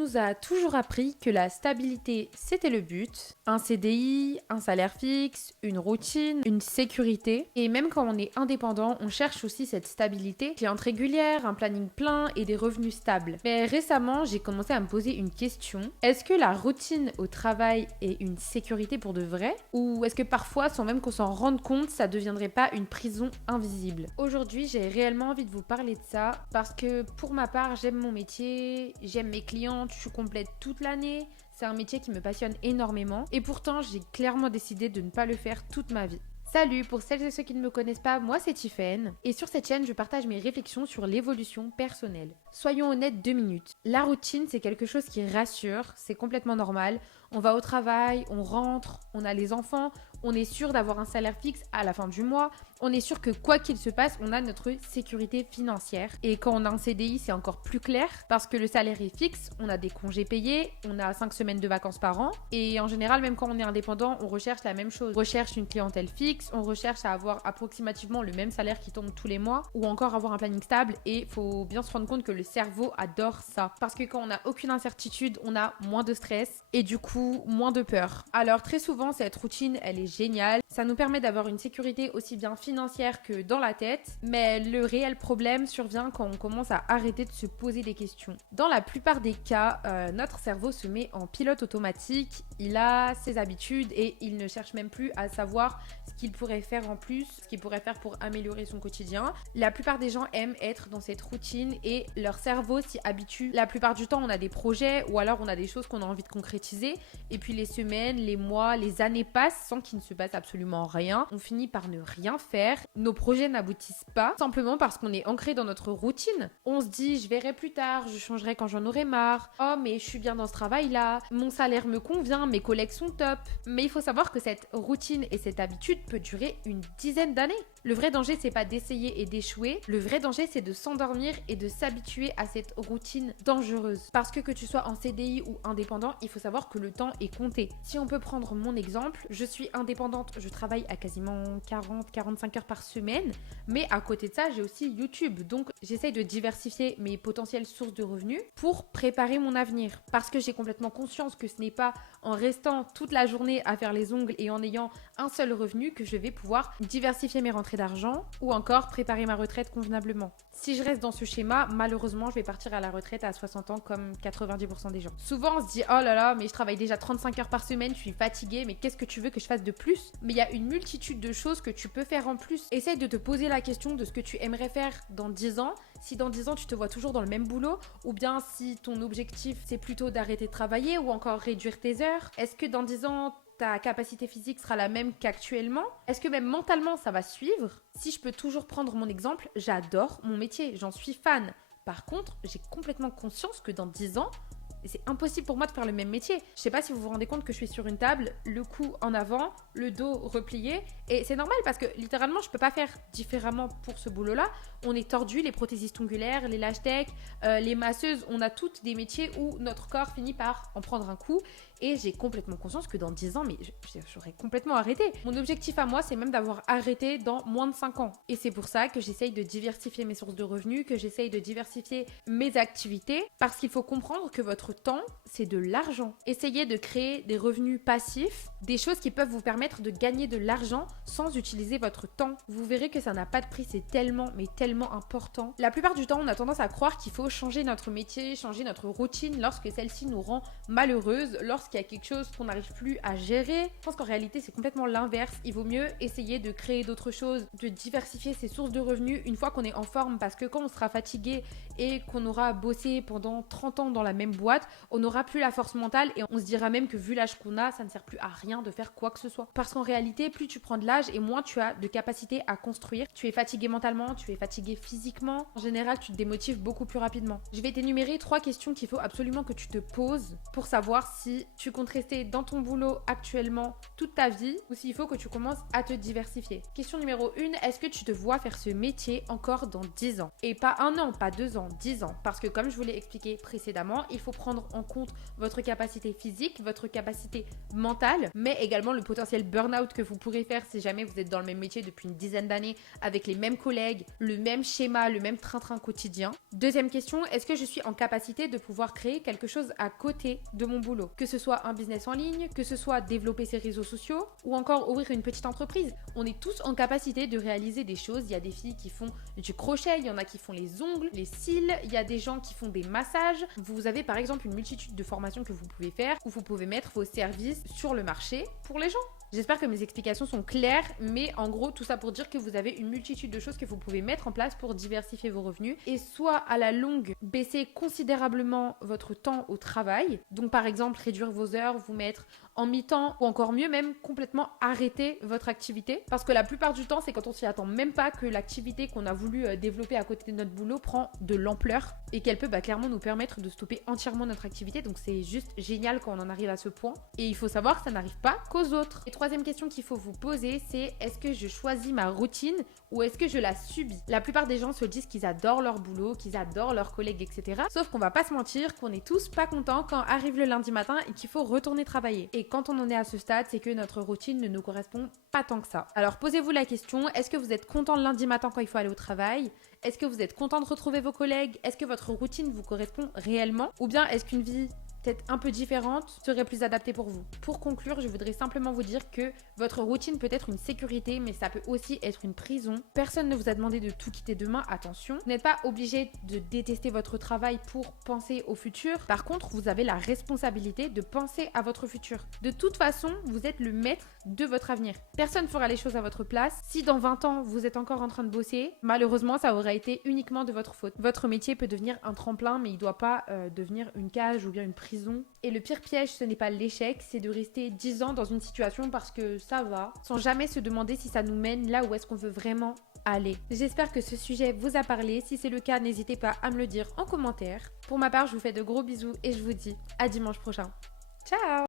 nous a toujours appris que la stabilité, c'était le but. Un CDI, un salaire fixe, une routine, une sécurité. Et même quand on est indépendant, on cherche aussi cette stabilité, cliente régulière, un planning plein et des revenus stables. Mais récemment, j'ai commencé à me poser une question. Est-ce que la routine au travail est une sécurité pour de vrai? Ou est-ce que parfois, sans même qu'on s'en rende compte, ça deviendrait pas une prison invisible? Aujourd'hui, j'ai réellement envie de vous parler de ça parce que pour ma part, j'aime mon métier, j'aime mes clientes, je suis complète toute l'année. C'est un métier qui me passionne énormément et pourtant, j'ai clairement décidé de ne pas le faire toute ma vie. Salut, pour celles et ceux qui ne me connaissent pas, moi c'est Tiffaine et sur cette chaîne je partage mes réflexions sur l'évolution personnelle. Soyons honnêtes 2 minutes. La routine c'est quelque chose qui rassure, c'est complètement normal. On va au travail, on rentre, on a les enfants, on est sûr d'avoir un salaire fixe à la fin du mois, on est sûr que quoi qu'il se passe, on a notre sécurité financière. Et quand on a un CDI, c'est encore plus clair parce que le salaire est fixe, on a des congés payés, on a 5 semaines de vacances par an et en général, même quand on est indépendant, on recherche la même chose. On recherche une clientèle fixe, on recherche à avoir approximativement le même salaire qui tombe tous les mois ou encore avoir un planning stable et faut bien se rendre compte que le cerveau adore ça parce que quand on n'a aucune incertitude, on a moins de stress et du coup moins de peur. Alors très souvent cette routine elle est géniale, ça nous permet d'avoir une sécurité aussi bien financière que dans la tête, mais le réel problème survient quand on commence à arrêter de se poser des questions. Dans la plupart des cas, notre cerveau se met en pilote automatique, il a ses habitudes et il ne cherche même plus à savoir ce qu'il pourrait faire en plus, ce qu'il pourrait faire pour améliorer son quotidien. La plupart des gens aiment être dans cette routine et leur cerveau s'y habitue. La plupart du temps, on a des projets ou alors on a des choses qu'on a envie de concrétiser et puis les semaines, les mois, les années passent sans qu'il ne se passe absolument rien. On finit par ne rien faire. Nos projets n'aboutissent pas simplement parce qu'on est ancré dans notre routine. On se dit je verrai plus tard, je changerai quand j'en aurai marre. Oh mais je suis bien dans ce travail-là, mon salaire me convient, mes collègues sont top. Mais il faut savoir que cette routine et cette habitude peut durer une dizaine d'années. Le vrai danger, c'est pas d'essayer et d'échouer. Le vrai danger, c'est de s'endormir et de s'habituer à cette routine dangereuse. Parce que tu sois en CDI ou indépendant, il faut savoir que le temps est compté. Si on peut prendre mon exemple, je suis indépendante, je travaille à quasiment 40-45 heures par semaine, mais à côté de ça, j'ai aussi YouTube. Donc, j'essaye de diversifier mes potentielles sources de revenus pour préparer mon avenir. Parce que j'ai complètement conscience que ce n'est pas en restant toute la journée à faire les ongles et en ayant un seul revenu que je vais pouvoir diversifier mes rentrées d'argent ou encore préparer ma retraite convenablement. Si je reste dans ce schéma, malheureusement, je vais partir à la retraite à 60 ans comme 90% des gens. Souvent, on se dit « Oh là là, mais je travaille déjà 35 heures par semaine, je suis fatiguée, mais qu'est-ce que tu veux que je fasse de plus ?» Mais il y a une multitude de choses que tu peux faire en plus. Essaye de te poser la question de ce que tu aimerais faire dans 10 ans. Si dans 10 ans, tu te vois toujours dans le même boulot, ou bien si ton objectif, c'est plutôt d'arrêter de travailler ou encore réduire tes heures. Est-ce que dans 10 ans, ta capacité physique sera la même qu'actuellement? Est-ce que même mentalement, ça va suivre? Si je peux toujours prendre mon exemple, j'adore mon métier, j'en suis fan. Par contre, j'ai complètement conscience que dans 10 ans, c'est impossible pour moi de faire le même métier. Je sais pas si vous vous rendez compte que je suis sur une table, le cou en avant, le dos replié. Et c'est normal parce que littéralement, je peux pas faire différemment pour ce boulot-là. On est tordu, les prothésistes ongulaires, les lâches-tech, les masseuses. On a toutes des métiers où notre corps finit par en prendre un coup. Et j'ai complètement conscience que dans 10 ans, mais j'aurais complètement arrêté. Mon objectif à moi, c'est même d'avoir arrêté dans moins de 5 ans. Et c'est pour ça que j'essaye de diversifier mes sources de revenus, que j'essaye de diversifier mes activités. Parce qu'il faut comprendre que votre temps, c'est de l'argent. Essayez de créer des revenus passifs, des choses qui peuvent vous permettre de gagner de l'argent sans utiliser votre temps. Vous verrez que ça n'a pas de prix, c'est tellement, mais tellement important. La plupart du temps, on a tendance à croire qu'il faut changer notre métier, changer notre routine lorsque celle-ci nous rend malheureuse, lorsqu'il y a quelque chose qu'on n'arrive plus à gérer. Je pense qu'en réalité, c'est complètement l'inverse. Il vaut mieux essayer de créer d'autres choses, de diversifier ses sources de revenus une fois qu'on est en forme, parce que quand on sera fatigué et qu'on aura bossé pendant 30 ans dans la même boîte, on n'aura plus la force mentale et on se dira même que vu l'âge qu'on a, ça ne sert plus à rien de faire quoi que ce soit. Parce qu'en réalité, plus tu prends de l'âge et moins tu as de capacité à construire. Tu es fatigué mentalement, tu es fatigué physiquement. En général, tu te démotives beaucoup plus rapidement. Je vais t'énumérer 3 questions qu'il faut absolument que tu te poses pour savoir si tu comptes rester dans ton boulot actuellement toute ta vie ou s'il faut que tu commences à te diversifier. Question numéro 1, est-ce que tu te vois faire ce métier encore dans 10 ans? Et pas 1 an, pas 2 ans, 10 ans. Parce que comme je vous l'ai expliqué précédemment, il faut prendre prendre en compte votre capacité physique, votre capacité mentale, mais également le potentiel burn-out que vous pourrez faire si jamais vous êtes dans le même métier depuis une dizaine d'années, avec les mêmes collègues, le même schéma, le même train-train quotidien. Deuxième question, est-ce que je suis en capacité de pouvoir créer quelque chose à côté de mon boulot? Que ce soit un business en ligne, que ce soit développer ses réseaux sociaux ou encore ouvrir une petite entreprise. On est tous en capacité de réaliser des choses. Il y a des filles qui font du crochet, il y en a qui font les ongles, les cils, il y a des gens qui font des massages. Vous avez par exemple une multitude de formations que vous pouvez faire où vous pouvez mettre vos services sur le marché pour les gens. J'espère que mes explications sont claires, mais en gros, tout ça pour dire que vous avez une multitude de choses que vous pouvez mettre en place pour diversifier vos revenus et soit à la longue baisser considérablement votre temps au travail. Donc par exemple, réduire vos heures, vous mettre en mi-temps ou encore mieux même complètement arrêter votre activité. Parce que la plupart du temps, c'est quand on s'y attend même pas que l'activité qu'on a voulu développer à côté de notre boulot prend de l'ampleur et qu'elle peut clairement nous permettre de stopper entièrement notre activité. Donc c'est juste génial quand on en arrive à ce point. Et il faut savoir que ça n'arrive pas qu'aux autres. Et troisième question qu'il faut vous poser, c'est est-ce que je choisis ma routine ou est-ce que je la subis? La plupart des gens se disent qu'ils adorent leur boulot, qu'ils adorent leurs collègues, etc. Sauf qu'on va pas se mentir qu'on est tous pas contents quand arrive le lundi matin et qu'il faut retourner travailler. Et quand on en est à ce stade, c'est que notre routine ne nous correspond pas tant que ça. Alors posez-vous la question, est-ce que vous êtes content le lundi matin quand il faut aller au travail? Est-ce que vous êtes content de retrouver vos collègues? Est-ce que votre routine vous correspond réellement? Ou bien est-ce qu'une vie peut-être un peu différente serait plus adaptée pour vous? Pour conclure, je voudrais simplement vous dire que votre routine peut être une sécurité, mais ça peut aussi être une prison. Personne ne vous a demandé de tout quitter demain, attention. Vous n'êtes pas obligé de détester votre travail pour penser au futur. Par contre, vous avez la responsabilité de penser à votre futur. De toute façon, vous êtes le maître de votre avenir. Personne ne fera les choses à votre place. Si dans 20 ans, vous êtes encore en train de bosser, malheureusement, ça aura été uniquement de votre faute. Votre métier peut devenir un tremplin, mais il ne doit pas devenir une cage ou bien une prison. Et le pire piège, ce n'est pas l'échec, c'est de rester 10 ans dans une situation parce que ça va, sans jamais se demander si ça nous mène là où est-ce qu'on veut vraiment aller. J'espère que ce sujet vous a parlé. Si c'est le cas, n'hésitez pas à me le dire en commentaire. Pour ma part, je vous fais de gros bisous et je vous dis à dimanche prochain.